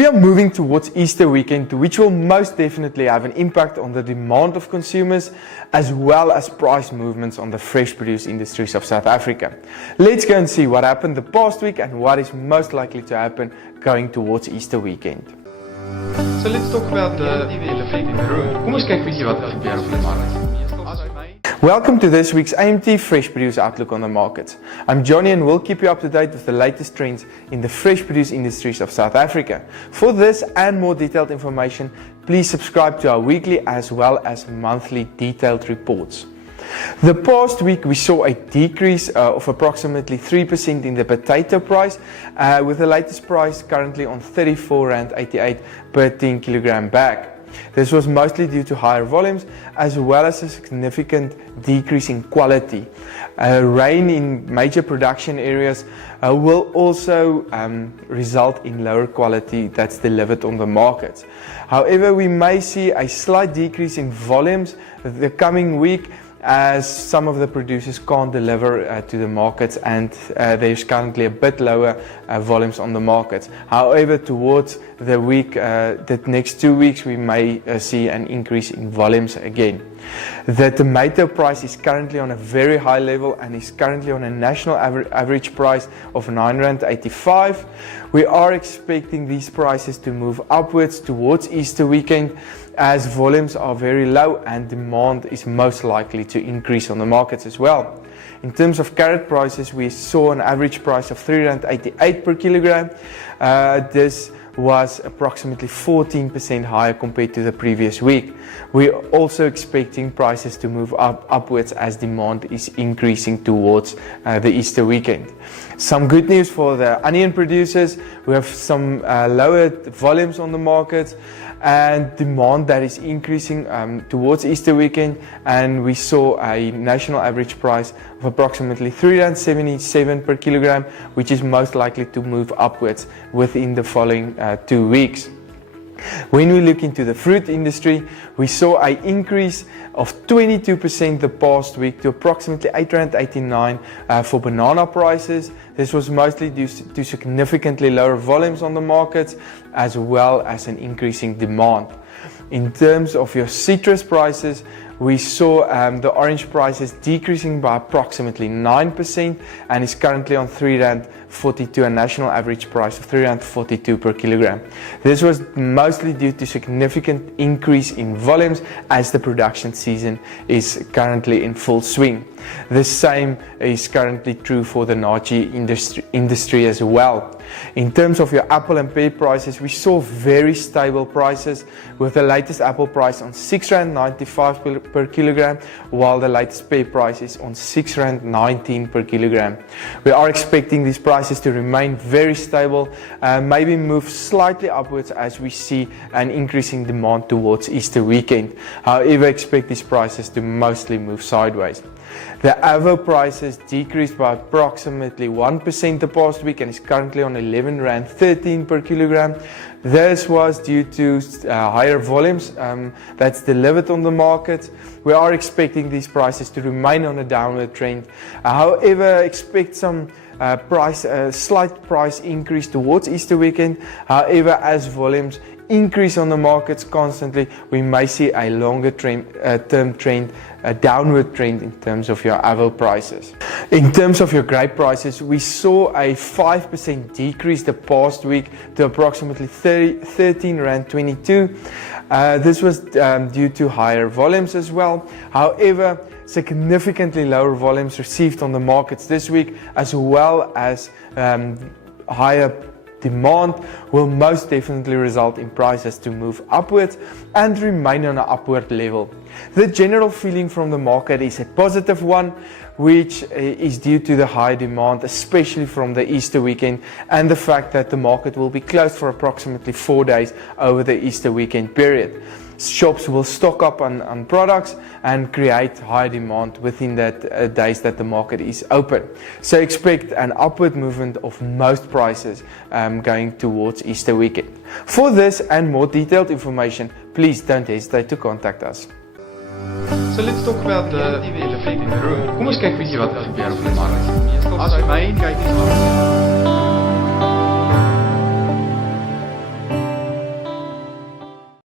We are moving towards Easter weekend, which will most definitely have an impact on the demand of consumers as well as price movements on the fresh produce industries of South Africa. Let's go and see what happened the past week and what is most likely to happen going towards Easter weekend. So let's talk about the elephant in the room. Kom ons kyk bietjie wat gebeur op die mark. Welcome to this week's AMT Fresh Produce Outlook on the Markets. I'm Johnny and we'll keep you up to date with the latest trends in the fresh produce industries of South Africa. For this and more detailed information, please subscribe to our weekly as well as monthly detailed reports. The past week we saw a decrease of approximately 3% in the potato price, with the latest price currently on R34.88 per 10 kilogram bag. This was mostly due to higher volumes as well as a significant decrease in quality. Rain in major production areas will also result in lower quality that's delivered on the markets. However, we may see a slight decrease in volumes the coming week as some of the producers can't deliver to the markets and there's currently a bit lower volumes on the markets. However, towards the week, the next 2 weeks, we may see an increase in volumes again. The tomato price is currently on a very high level and is currently on a national average price of R9.85. We are expecting these prices to move upwards towards Easter weekend as volumes are very low and demand is most likely to increase on the markets as well. In terms of carrot prices, we saw an average price of R3.88 per kilogram. This was approximately 14% higher compared to the previous week. We're also expecting prices to move upwards as demand is increasing towards the Easter weekend. Some good news for the onion producers. We have some lower volumes on the market and demand that is increasing towards Easter weekend, and we saw a national average price of approximately R3.77 per kilogram, which is most likely to move upwards within the following 2 weeks. When we look into the fruit industry, we saw an increase of 22% the past week to approximately R8.89 for banana prices. This was mostly due to significantly lower volumes on the markets as well as an increasing demand. In terms of your citrus prices, we saw the orange prices decreasing by approximately 9% and is currently on R3.42, a national average price of R3.42 per kilogram. This was mostly due to significant increase in volumes as the production season is currently in full swing. The same is currently true for the naartjie industry as well. In terms of your apple and pear prices, we saw very stable prices with the latest apple price on R6.95 per kilogram, while the latest pear price is on R6.19 per kilogram. We are expecting these prices to remain very stable, maybe move slightly upwards as we see an increasing demand towards Easter weekend. However, expect these prices to mostly move sideways. The avo prices decreased by approximately 1% the past week and is currently on R11.13 per kilogram. This was due to higher volumes that's delivered on the market. We are expecting these prices to remain on a downward trend. However, expect some slight price increase towards Easter weekend. However, as volumes increase on the markets constantly, we may see a longer term trend, a downward trend in terms of your avo prices. In terms of your grape prices, we saw a 5% decrease the past week to approximately R13.22. This was due to higher volumes as well. However, significantly lower volumes received on the markets this week as well as higher demand will most definitely result in prices to move upwards and remain on an upward level. The general feeling from the market is a positive one, which is due to the high demand, especially from the Easter weekend and the fact that the market will be closed for approximately 4 days over the Easter weekend period. Shops will stock up on products and create high demand within that days that the market is open. So expect an upward movement of most prices going towards Easter weekend. For this and more detailed information, please don't hesitate to contact us. So let's talk about the elephant in the room. Kom ons kyk bietjie wat gebeur op die mark. As jy my kyk is